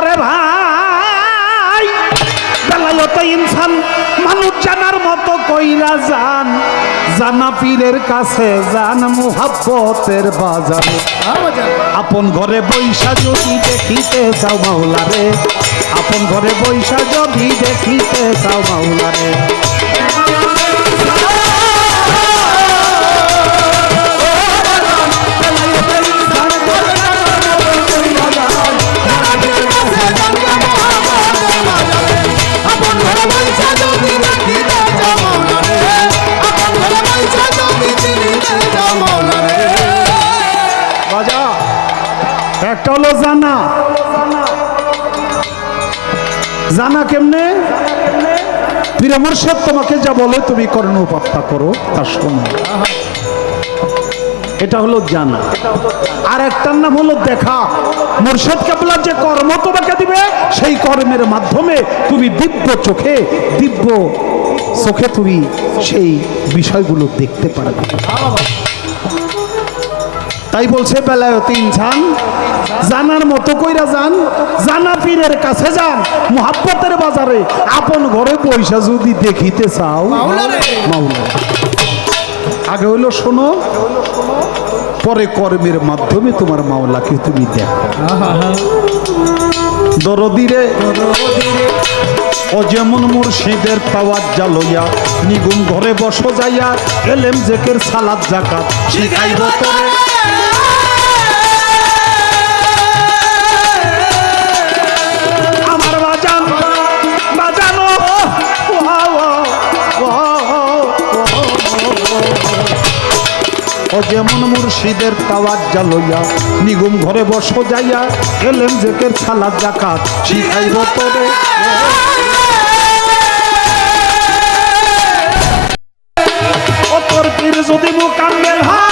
ওরে ভাই বেলায়তে ইনসান মানুষ জানার মতো কইরা যান, জানা পীরের কাছে যান মুহাব্বতের বাজারে। আপন ঘরে বৈশা যদি দেখিতে চাও মাওলারে, আপন ঘরে বৈশা যদি দেখিতে চাও মাওলারে। একটা হলো জানা, জানা কেমনে? পীর মুর্শিদ তোমাকে যা বলে তুমি কর্ণপাত্তা করো তা শোনো, এটা হলো জানা। আর একটার নাম হলো দেখা। মুর্শিদ কেবলা যে কর্ম তোমাকে দিবে সেই কর্মের মাধ্যমে তুমি দিব্য চোখে তুমি সেই বিষয়গুলো দেখতে পারবে। তাই বলছে বেলায়তে ইনসান জানার মতো কইরা যান, জানা পীরের কাছে যান মুহাব্বতের বাজারে। আপন ঘরে পয়সা যদি দেখিতে চাও মাওলারে, আগে হইলো শোনো, পরে কর্মের মাধ্যমে তোমার মাওলাকে তুমি দেখো। দরদিরে ও যেমন মুর্শিদের তাওয়াজ্জা লইয়া নিগুম ঘরে বসো যাইয়া, এলেম জেকের সালাত যাকাত শিখাইব তোরে। আমার বাজান বাজানো ও যেমন মুর্শিদের তাওয়াজ্জা লইয়া নিগুম ঘরে বসো যাইয়া, এলেম জেকের সালাত যাকাত শিখাইব তোরে। ও তোর পীর যদি মুকাম্মেল হয়,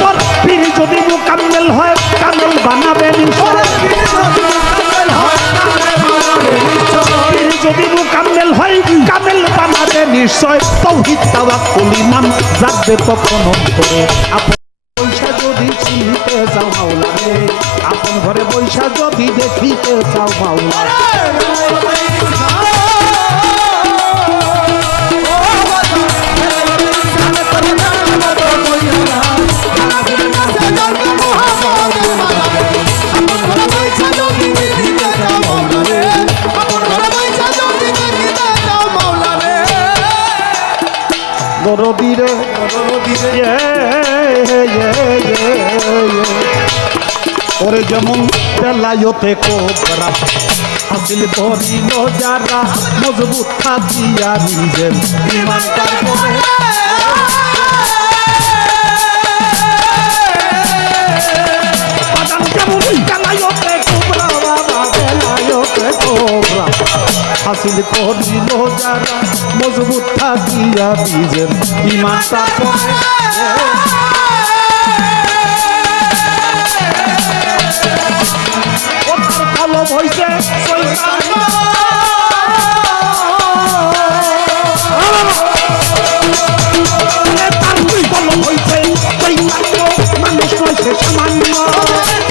তোর পীর যদি মুকাম্মেল হয় কামেল বানাবে নিশ্চয়। পীর যদি মুকাম্মেল হয় কামেল বানাবে নিশ্চয়। তাওহীদ তাওয়াক্কুল ঈমান জাগবে তখন অন্তরে। আপন পয়সা যদি চিনতে চাও মাওলারে, আপন ঘরে পয়সা যদি দেখিতে চাও মাওলারে। দরদিরে ওরে যেমন বেলায়তে কোবরা হাসিল করিল যারা, মজবুত থাকিয়া নিজের ঈমান তার করে। বেলায়তে কোবরা বাবা, বেলায়তে কোবরা হাসিল করিল যারা, মজবুত থাকিয়া নিজের ঈমান তার করে। কলম হইছে কলম হইছে মানুষ নয় সামান্য,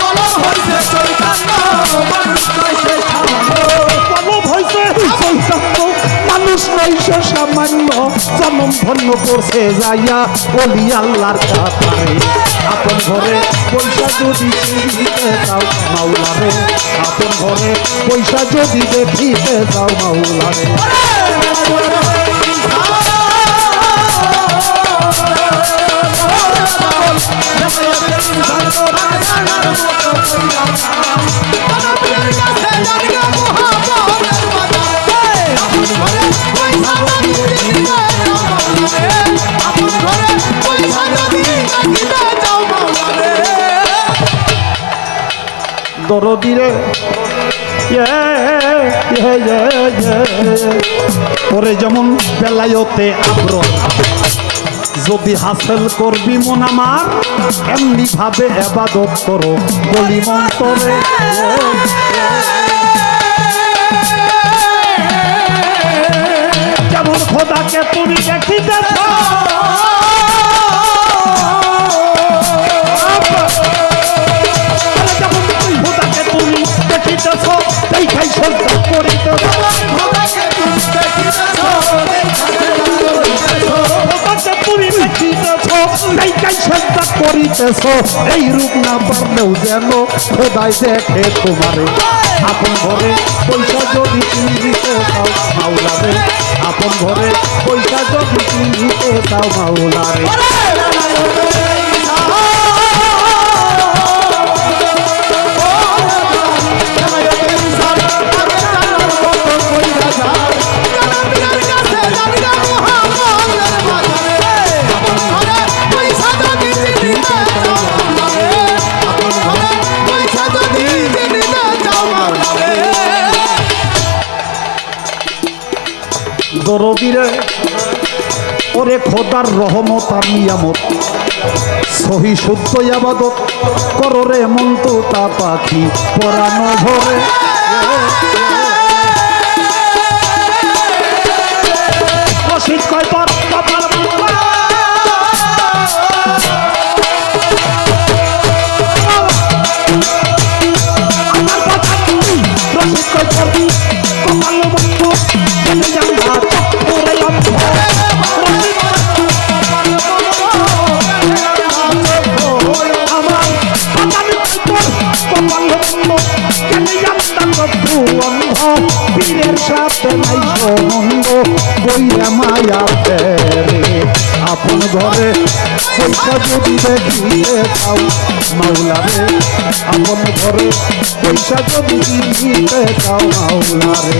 কলম হইছে কলম হইছে মানুষ নয় সামান্য। জনম ধন্য করছে যাইয়া ওলি আল্লাহর কাতারে। আপন ঘরে পয়সা যদি চিনিতে চাও মাওলারে, আপন ঘরে পয়সা যদি দেখিতে চাও মাওলারে। দরদিরে ওরে যেমন বেলায়তে আগ্রহ যদি হাসিল করবি মন আমার, এমনি ভাবে ইবাদত করো গলি মন্তরে। যেমন খোদাকে তুমি দেখিতে করিতেছ এই রূপ না পারলেও যেন খোদাই দেখে তোমারে আপন ঘরে পয়সা যদি চিনিতে চাও মাওলারে আপন ঘরে পয়সা যদি চিনিতে চাও মাওলারে দরদিরে ওরে খোদার রহমত আর নিয়ামত সহি শুদ্ধ আবাদত কররে মন্তটা পাখি পরানো ভরে রশিদ কয় পর কপাল আমার কথা রশিদ কয় পর কপাল পীরের সাথে নাই সম্বন্ধ বইয়া মায়া ফেরে আপন ঘরে পয়সা যদি দেখিতে চাও মাওলারে আপন ঘরে পয়সা যদি দিতে চাও মাওলারে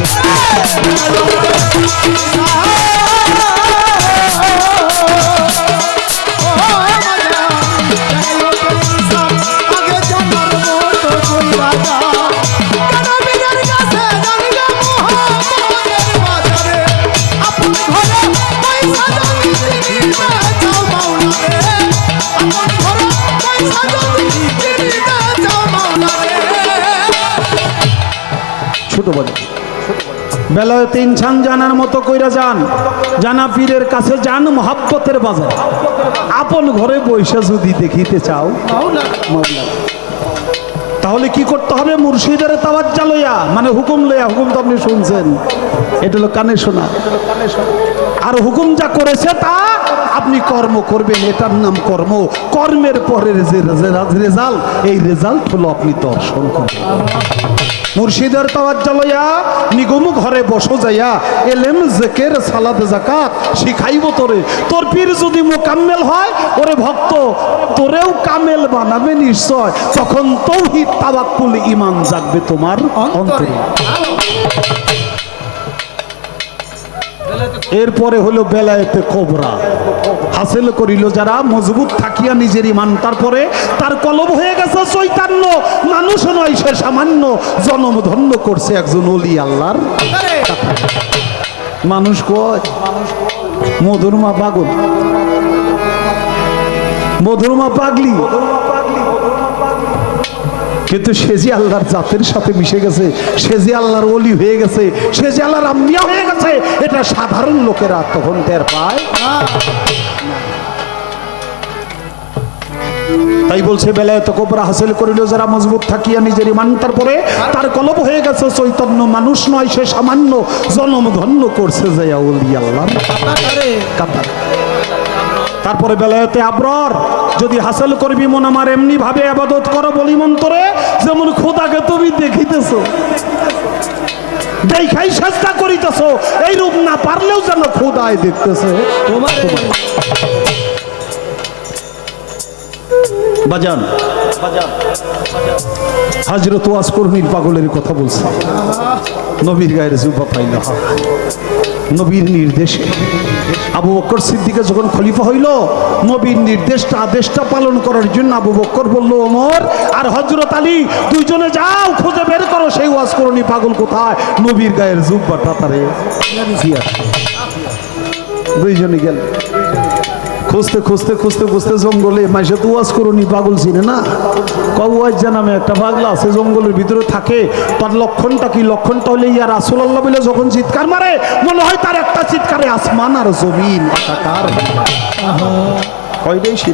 ছোট বড় বেলায়েতে ইনসান জানার মতো কইরা যান জানা পীরের কাছে যান মহাব্বতের বাজার আপন ঘরে বৈশা যদি দেখিতে চাও মাওলা তাহলে কি করতে হবে মুর্শিদের তাওয়াজ্জা লইয়া মানে হুকুম লইয়া হুকুম তো আপনি শুনছেন এটা হলো কানে শোনা আর হুকুম যা করেছে তা আপনি কর্ম করবেন এটার নাম কর্ম কর্মের পরের যে রেজাল্ট এই রেজাল্ট হলো আপনি দর্শন করবেন মুর্শিদের তাওয়াজ্জা লইয়া নিগম ঘরে বসো যাইয়া এলেম জিকির সালাত যাকাত শিখাইব তোরে তোর পীর যদি মুকাম্মেল হয় ওরে ভক্ত তোরেও কামেল বানাবে নিশ্চয় তখন তাওহীদ তাওয়াক্কুল ঈমান জাগবে তোমার অন্তরে এরপরে হলো বেলায়েতে কোবরা হাসিল করিল যারা মজবুত থাকিয়া নিজের ঈমান তারপরে তার কলব হয়ে গেছে চৈতন্য মানুষ নয় সে সামান্য জন্ম ধন্য করছে একজন ওলি আল্লাহর মানুষ কয় মধুরমা পাগল মধুরমা পাগলি কিন্তু সে যে আল্লাহর জাতের সাথে মিশে গেছে সে যে আল্লাহর ওলি হয়ে গেছে সে যে আল্লাহর আম্বিয়া হয়ে গেছে এটা সাধারণ লোকেরা তখন টের পায় তাই বলছে বেলায়েত কোবরা হাসিল করিল যারা মজবুত থাকিয়া নিজের ঈমান তারপরে তার কলব হয়ে গেছে চৈতন্য মানুষ নয় সে সামান্য জন্ম ধন্য করছে যে ওলি আল্লাহর কাতার তারপরে বেলায়েতে আবরার যদি হাসিল করবি মন আমার এমনি ভাবে ইবাদত করো বলি মন্তরে যেমন খোদাকে তুমি দেখিতেছো দেখাই চেষ্টা করিতেছো এই রূপ না পারলেও যেন খোদায় দেখতেছে বাজান হযরত ওয়াজ কর্মীর পাগলের কথা বলছে নবীর গায়ের জুব্বা পাইল নবীর নির্দেশে আবু বকর সিদ্দিক যখন খলিফা হইল নবীর নির্দেশটা আদেশটা পালন করার জন্য আবু বকর বলল ওমর আর হযরত আলী দুইজনে যাও খুঁজে বের করো সেই ওয়াজ কর্মী পাগল কোথায় নবীর গায়ের জুব্বাটা তারে দুইজনে গেল খুঁজতে খুঁজতে খুঁজতে খুঁজতে জঙ্গলে মাইসে তো ওয়াজ করুনি পাগল চিনে না কওয়াজ্জা নামে একটা পাগলা আছে জঙ্গলের ভিতরে থাকে তার লক্ষণটা কি লক্ষণটা হলে ইয়া রাসূলুল্লাহ বলে যখন চিৎকার মারে মনে হয় তার একটা চিৎকারে আসমান আর জমিন একাকার কয়টাই সে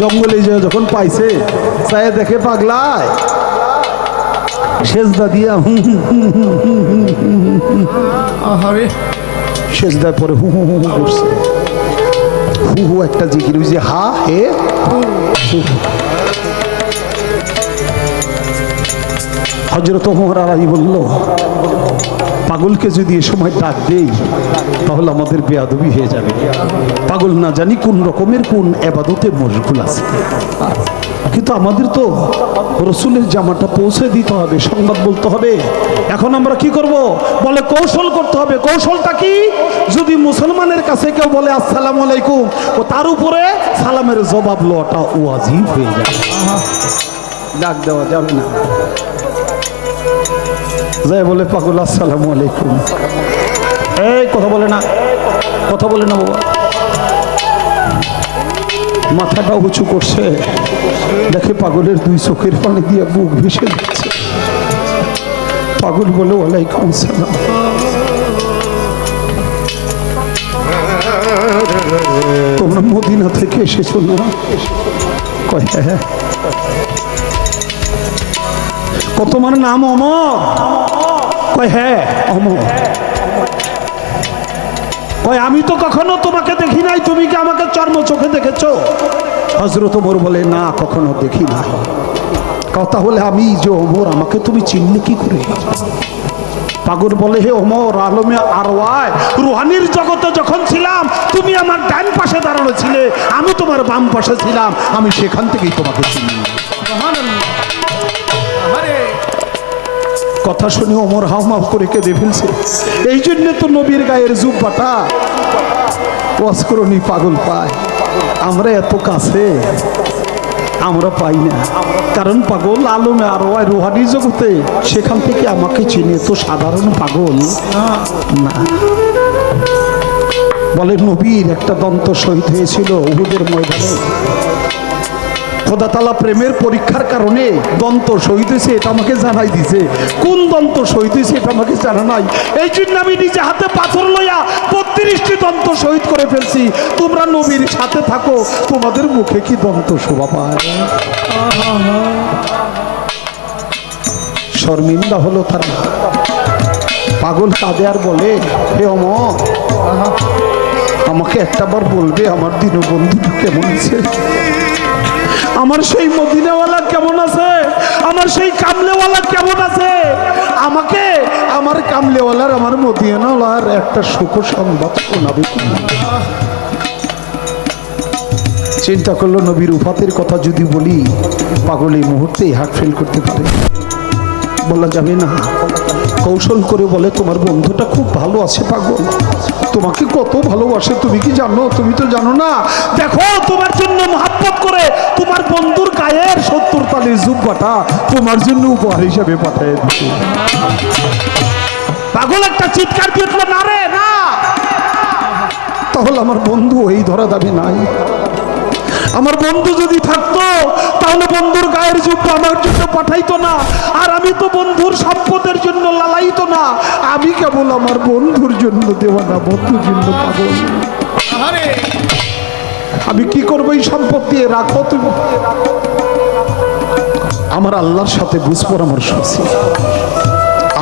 জঙ্গলে যে যখন পাইছে চায়ে দেখে পাগলায় সেজদা দিয়া সেজদায় পরে হু হু হু করছে হু হু একটা জিকির, ওই যে হা হে হু হু। হযরত ওমর আলী বলল, পাগলকে যদি এ সময় ডাক দেই তাহলে আমাদের বেয়াদবি হয়ে যাবে। পাগল না জানি কোন রকমের কোন এবাদতে মশগুল আছে, কিন্তু আমাদের তো রসুলের জামাটা পৌঁছে দিতে হবে, সংবাদ বলতে হবে। এখন আমরা কি করব? বলে কৌশল করতে হবে। কৌশলটা কি? যদি মুসলমানের কাছে কেউ বলে আসসালামু আলাইকুম, ও তার উপরে সালামের জবাব লওয়াটা ওয়াজিব হয়ে যাবে, ডাক দেওয়া যাবে না। যাই বলে পাগল আসসালামু আলাইকুম, এই কথা বলে না, কথা বলে না বাবা। মাথাটা উঁচু করছে, দেখে পাগলের দুই চোখের পানি দিয়ে বুক ভেসে যাচ্ছে। পাগল বলে ওয়ালাইকুম সালাম। তোমরা মদিনা থেকে এসেছো না? কয় হ্যাঁ। কত তোমার নাম অমর? কয় হ্যাঁ অমর। কয় আমি তো কখনো তোমাকে দেখি নাই, তুমি কি আমাকে চর্ম চোখে দেখেছো? হযরত ওমর বলে না, কখনো দেখি না। কথা হলে আমি যে ওমর, আমাকে তুমি চিনলে কি করে? পাগল বলে হে ওমর, আলমে আরওয়ায় রুহানির জগতে যখন ছিলাম তুমি আমার ডান পাশে দাঁড়ানো ছিলে, আমি তোমার বাম পাশে ছিলাম, আমি সেখান থেকেই তোমাকে চিনি। কথা শুনে ওমর হাউমাউ করে কেঁদে ফেলছে। এই জন্য তো নবীর গায়ের জুব্বাটা ওয়াসকরণী পাগল পায়, আমরা এত কাছে আমরা পাই না। কারণ পাগল আলমে আরওয়ায় রুহানি জগতে, সেখান থেকে আমাকে চিনে, তো সাধারণ পাগল না। বলে নবীর একটা দন্ত শহীদ হয়েছিল উহুদের ময়দানে। খোদা তাআলা প্রেমের পরীক্ষার কারণে দন্ত শহীদ হয়েছে এটা আমাকে জানাই দিছে। কোন দন্ত শহীদ হয়েছে এটা আমাকে জানা নাই, এই জন্য আমি নিজে হাতে পাথর লইয়া 32টি দন্ত শহীদ করে ফেলছি। তোমরা নবীর সাথে থাকো, তোমাদের মুখে কি দন্ত শোভা পায়? শর্মিন্দা হলো তারা। পাগল কাঁদে আর বলে হে ওমর, আমাকে একটাবার বলবে আমার দীনবন্ধু কেমন আছে? আমার সেই মদিনাওয়ালা কেমন আছে? আমার সেই কামলেওয়ালা কেমন আছে? আমাকে আমার কামলেওয়ালার, আমার মদিনাওয়ালার একটা সুখ সংবাদ শোনাবে। চিন্তা করলো নবীর উফাতের কথা যদি বলি, পাগল এই মুহূর্তেই হার্ট ফেল করতে পারে, বলা যাবে না। কৌশল করে বলে তোমার বন্ধুটা খুব ভালো আছে পাগল, তোমাকে কত ভালোবাসে তুমি কি জানো? তুমি তো জানো না। দেখো তোমার জন্য মহব্বত করে তোমার বন্ধুর গায়ের 70 তালির জুব্বাটা তোমার জন্য উপহার হিসেবে পাঠিয়ে দিচ্ছে। পাগল একটা চিৎকার দিয়ে উঠলো, না রে না। তাহলে আমার বন্ধু এই ধরা দাবি নাই। আমার বন্ধু যদি থাকতো তাহলে বন্ধুর গায়ের জুব্বা আমার জন্য পাঠাইতো না, আর আমি তো বন্ধুর সম্পদের জন্য লালাইতো না। আমি কেবল আমার বন্ধুর জন্য দেওয়ানা, বন্ধুর জন্য পাগল। আমি কি করবো এই সম্পদ দিয়ে? রাখো তুমি। আমার আল্লাহর সাথে বুঝ পরামর্শ আছে,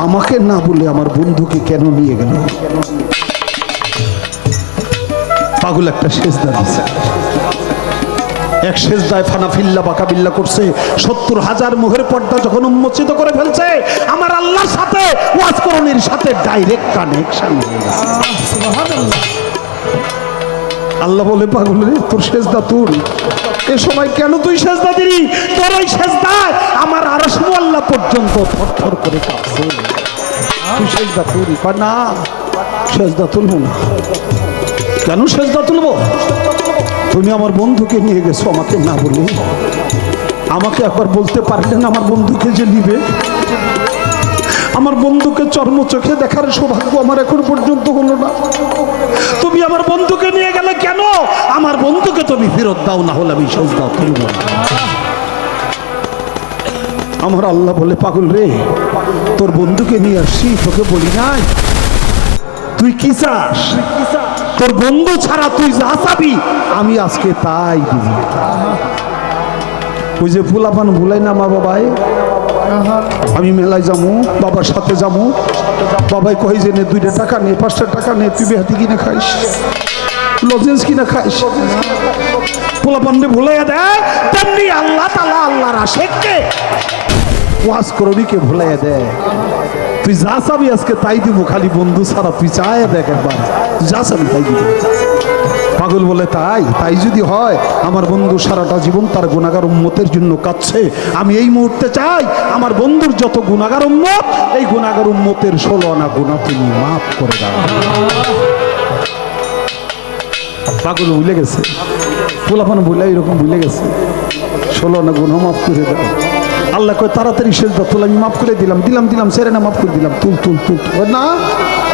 আমাকে না বলে আমার বন্ধুকে কেন নিয়ে গেল? পাগল একটা সেজদা দিছে। এক সেজদায় ফানাফিল্লা বাকাবিল্লা করছে। 70,000 মুখের পর্দা যখন উন্মোচিত করে ফেলছে, আমার আল্লাহর সাথে ওয়াজকরণীর সাথে ডাইরেক্ট কানেকশন হয়ে গেছে। আল্লাহ বলে পাগল রে, তোর সেজদা তুল। এ সময় কেন তুই সেজদা দিলি? তোর ওই সেজদায় আমার আরশ মুআল্লা পর্যন্ত থরথর করে কাঁপছে। তুই সেজদা তুল। না, সেজদা তুলবো না। কেন সেজদা তুলবো? তুমি আমার বন্ধুকে নিয়ে গেছো আমাকে না বলে। আমাকে একবার বলতে পারলেন আমার বন্ধুকে যে নিবে? আমার বন্ধুকে চর্ম চোখে দেখার সৌভাগ্য আমার এখন পর্যন্ত হলো না। তুমি আমার বন্ধুকে নিয়ে গেলে কেন? আমার বন্ধুকে তুমি ফেরত দাও, না হলে আমি সেজদা তুলব না। আমার আল্লাহ বলে পাগল রে, তোর বন্ধুকে নিয়ে আসছি, তোকে বলি নাই তুই কি চাস? তোর বন্ধু ছাড়া তুই যা চাবি আমি আজকে তাই দিবি। ওই যে ফুলাপান ভুলাই না মা বাবাই, আমি মেলায় যাবো, বাবার সাথে যাবো, বাবাই কই যে নে 2টা টাকা নে, 5টা টাকা নে, তুই বেহাতি কিনে খাইস। লজেন্স কিনা খাইস পোলাপান্ডে ভুলাইয়া দেয়, তেমনি আল্লাহ তাআলা আল্লাহর আশিককে ওয়াজ করবিকে ভুলাইয়া দেয়। তুই যা চাবি আজকে তাই দিব, খালি বন্ধু ছাড়া তুই চায় দেখ একবার, তুই যা চাবি তাই দিব। পাগল বলে তাই তাই যদি হয়, আমার বন্ধু সারাটা জীবন তার গুনাহগার উম্মতের জন্য কাঁদছে, আমি এই মুহূর্তে চাই আমার বন্ধুর যত গুনাহগার উম্মত, এই গুনাহগার উম্মতের 16 আনা গুনাহ তুমি মাফ করে দাও। পাগল ভুলে গেছে, পোলাপান ভুলে এরকম ভুলে গেছে, 16 আনা গুনাহ মাফ করে দাও। আল্লাহ কয় তাড়াতাড়ি সেজদা তুল, আমি মাফ করে দিলাম দিলাম দিলাম, সেরেনা মাফ করে দিলাম, তুল তুল তুল, না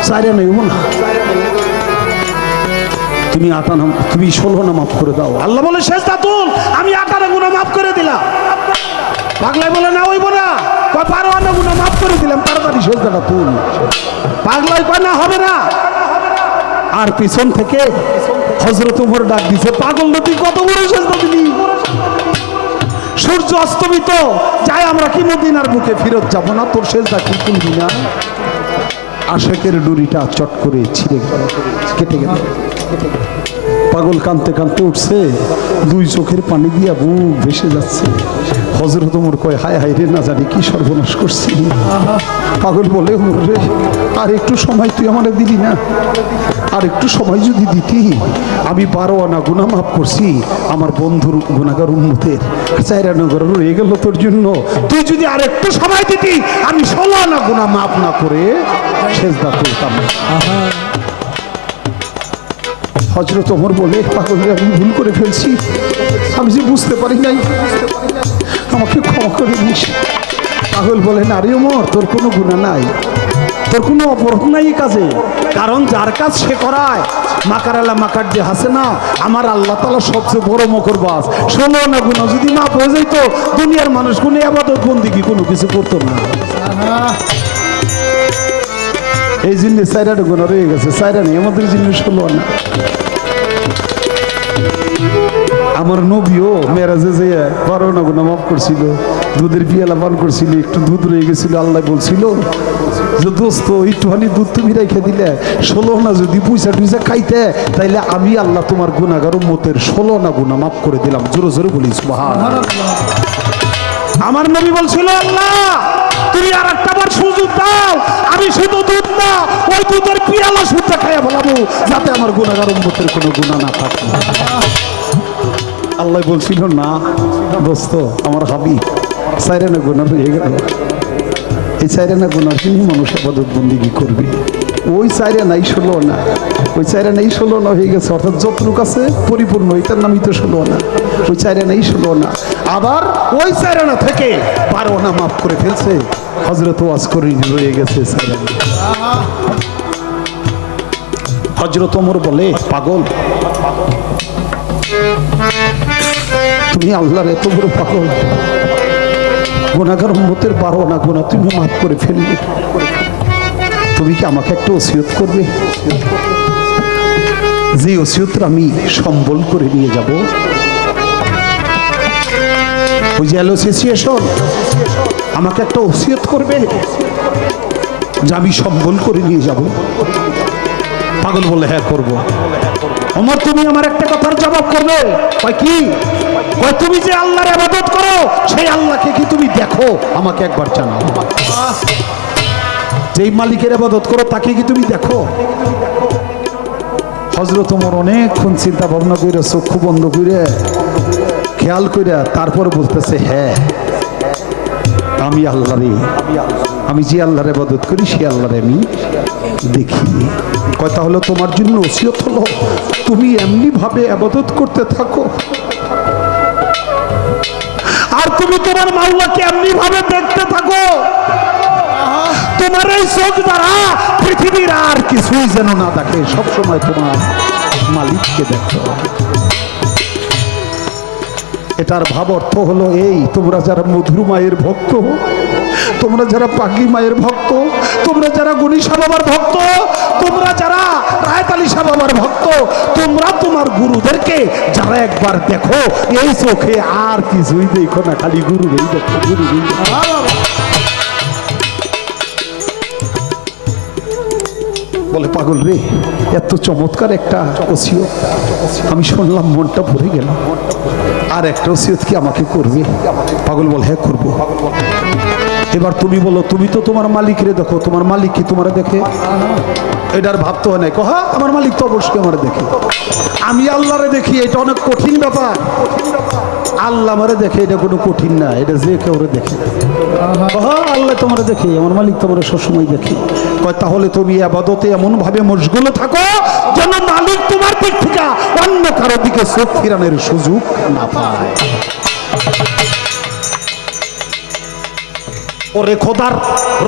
সাইরে নেব না, তুমি 8 আনা, তুমি 16 আনা মাফ করে দাও। আল্লাহ বলে সেজদা তুল, আমি 8 আনা গুনাহ মাফ করে দিলাম। পাগলাই বলে না হইব না, কয় 12 আনা গুনাহ মাফ করে দিলাম, তাড়াতাড়ি সেজদাটা তুল। পাগলাই কয় না হবে না। আর পিছন থেকে হযরত ওমর ডাক দিছে, পাগল তুই কত বড় সেজদা দিলি, সূর্য অস্তমিত যাই আমরা কি মদিনার বুকে ফেরত যাব না, তোর সেজদা কি তুলবি না? আশিকের ডুরিটা চট করে ছিঁড়ে গেল, কেটে গেল। পাগল কাঁদতে কাঁদতে উঠছে, 2 চোখের পানি দিয়া বুক ভেসে যাচ্ছে। হযরত ওমর কয় হায় হায় রে, না জানি কি সর্বনাশ করছি। পাগল বলে ওমর রে, আর একটু সময় তুই আমারে দিলি না, আর একটু সময় যদি দিতি, আমি 12 আনা গুনাহ মাফ করছি আমার বন্ধুর গুনাহগার উম্মতের, 4 আনা গুনাহ রয়ে গেল তোর জন্য, তুই যদি আর একটু সময় দিতি, আমি 16 আনা গুনাহ মাফ না করে সেজদা তুলতাম। হযরত ওমর বলে পাগল রে, আমি ভুল করে ফেলছি, আমি যে বুঝতে পারি নাই, আমাকে ক্ষমা করে দিস। পাগল বলে না রে ওমর, তোর কোনো গুনাহ নাই, তোর কোনো অপরাধ নাই এই কাজে, কারণ যার কাজ সে করায়। মাকার আলা মাকার যে হাসে না, আমার আল্লাহ তাআলা সবচেয়ে বড় মকরবাজ। 16 আনা গুনাহ যদি মাফ হয়ে যেত, দুনিয়ার মানুষ কোনো ইবাদত বন্দেগী কোনো কিছু করতো না। এই জন্য 4 আনা গুনাহ রয়ে গেছে, 4 আনা আমাদের জন্য 16 আনা। আমার নবীও মেরাজে যে 12 আনা গুনাহ মাফ করছিল, দুধের পিয়ালা পান করছিল, একটু দুধ রয়ে গেছিল, আল্লাহ বলছিল যে দোস্ত একটুখানি দুধ তুমি রেখে দিলে, 16 আনা যদি পয়সা টুইসা খাইতে, তাইলে আমি আল্লাহ তোমার গুনাহগার উম্মতের 16 আনা গুনাহ মাফ করে দিলাম। জোরে জোরে বলি সুবহানাল্লাহ। আমার নবী বলছিল, আল্লাহ তুমি আর একটা বার সুযোগ দাও, আমি শুধু দুধ না, ওই দুধের পিয়ালা সুদ্ধা খাইয়া বলাবো, যাতে আমার গুনাহগার উম্মতের কোনো গুনাহ না থাকে। আল্লাহ বলছিল না দোস্ত, আমার হাবিব 4 আনা গুনাহ হয়ে গেল, এই 4 আনা গুনার জন্য মানুষ ইবাদত বন্দেগী করবে। ওই 4 আনাই 16 আনা, ওই 4 আনাই 16 আনা হয়ে গেছে, অর্থাৎ যতটুক আছে পরিপূর্ণ, এটার নামই তো 16 আনা। ওই 4 আনাই 16 আনা, আবার ওই 4 আনা থেকে 12 আনা মাফ করে ফেলছে। হযরত ওয়াজ করে রয়ে গেছে 4 আনা। হযরত ওমর বলে পাগল, তুমি আল্লাহর এত বড় পাগল, গুনাহগার উম্মতের 12 আনা গুনাহ তুমি মাফ করে ফেললে, তুমি কি আমাকে একটা ওসিয়ত করবে? যে ওসিয়তটা আমি সম্বল করে নিয়ে যাব, ওই যে অ্যাসোসিয়েশন আমাকে একটা ওসিয়ত করবে যে আমি সম্বল করে নিয়ে যাব। পাগল বলে হ্যাঁ করব। ওমর তুমি আমার একটা কথার জবাব করবে? কয় কি? কয় তুমি যে আল্লাহর ইবাদত করো, সেই আল্লাহকে কি তুমি দেখো? আমাকে একবার জানাও। যেই মালিকের ইবাদত করো তাকে কি তুমি দেখো? হযরত ওমর অনেকক্ষণ চিন্তা ভাবনা কইরা, চক্ষু বন্ধ করে খেয়াল কইরা তারপরে বলতেছে, হ্যাঁ আমি আল্লাহরে, আমি যে আল্লাহর ইবাদত করি সেই আল্লাহরে আমি দেখি। কথা হলো তোমার জন্য ওসিয়ত হলো, তুমি এমনি ভাবে ইবাদত করতে থাকো, আর তুমি তোমার মাওলাকে এমনি ভাবে দেখতে থাকো, তোমার এই চোখ দ্বারা পৃথিবীর আর কিছুই যেন না দেখে, সবসময় তোমার মালিককে দেখো। এটার ভাব অর্থ হলো এই, তোমরা যারা মধুর মায়ের ভক্ত, তোমরা যারা পাগলি মায়ের ভক্ত, তোমরা যারা গণিশা বাবার ভক্ত, তোমরা যারা রায়তালি শাহ বাবার ভক্ত, তোমরা তোমার গুরুদেরকে যারা একবার দেখো, এই চোখে আর কিছুই দেখো না, খালি গুরুরই দেখো, গুরুরই দেখো। বলে পাগল রে, এত চমৎকার একটা ওসিয়ত আমি শুনলাম, মনটা ভরে গেল, আর একটা ওসিয়ত কি আমাকে করবে? পাগল বলে হ্যাঁ করবো। এবার তুমি বলো, তুমি তো তোমার মালিকরে দেখো, তোমার মালিক কি তোমার দেখে? এটার ভাবতে হয় না, হ্যাঁ আমার মালিক তো অবশ্যই আমার দেখে। আমি আল্লাহরে দেখি, এটা অনেক কঠিন ব্যাপার। আল্লাহ আমারে দেখে, এটা কোনো কঠিন না, এটা যে কেউ দেখে। হ্যাঁ আল্লাহ তোমার দেখে, আমার মালিক তোমার সবসময় দেখে। কয় তাহলে তুমি আবাদতে এমন ভাবে মশগুল থাকো যেন মালিক তোমার দিক থেকে অন্য কারো দিকে চোখ ফিরানোর সুযোগ না পায়। ওরে খোদার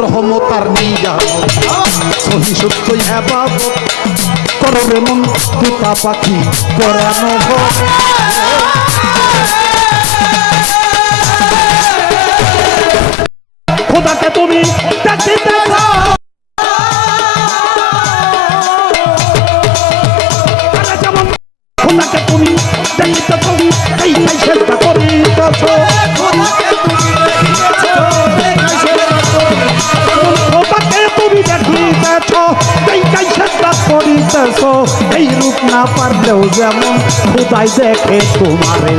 রহমত আর নিয়ামত সহি সত্যই ইবাদত করো রে মন, তুতা পাখি পরানো ভরে। খোদাকে তুমি দেখিতে চাও, যেমন খোদাকে তুমি দেখিতে চাও, এই চেষ্টা করিতেছ। খোদাকে তুমি দেখিতেছ, এই চেষ্টা করিতেছ। এই রূপ না পারলেও যেমন খোদাই দেখে তোমারে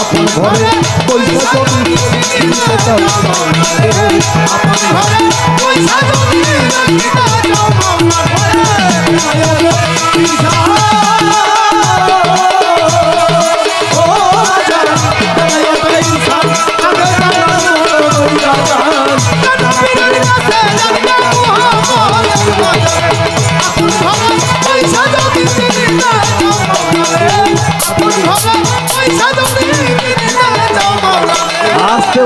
আপন ঘরে। পয়সা যদি দিতে চাও, আপন ঘরে পয়সা যদি দিতে চাও, আসতে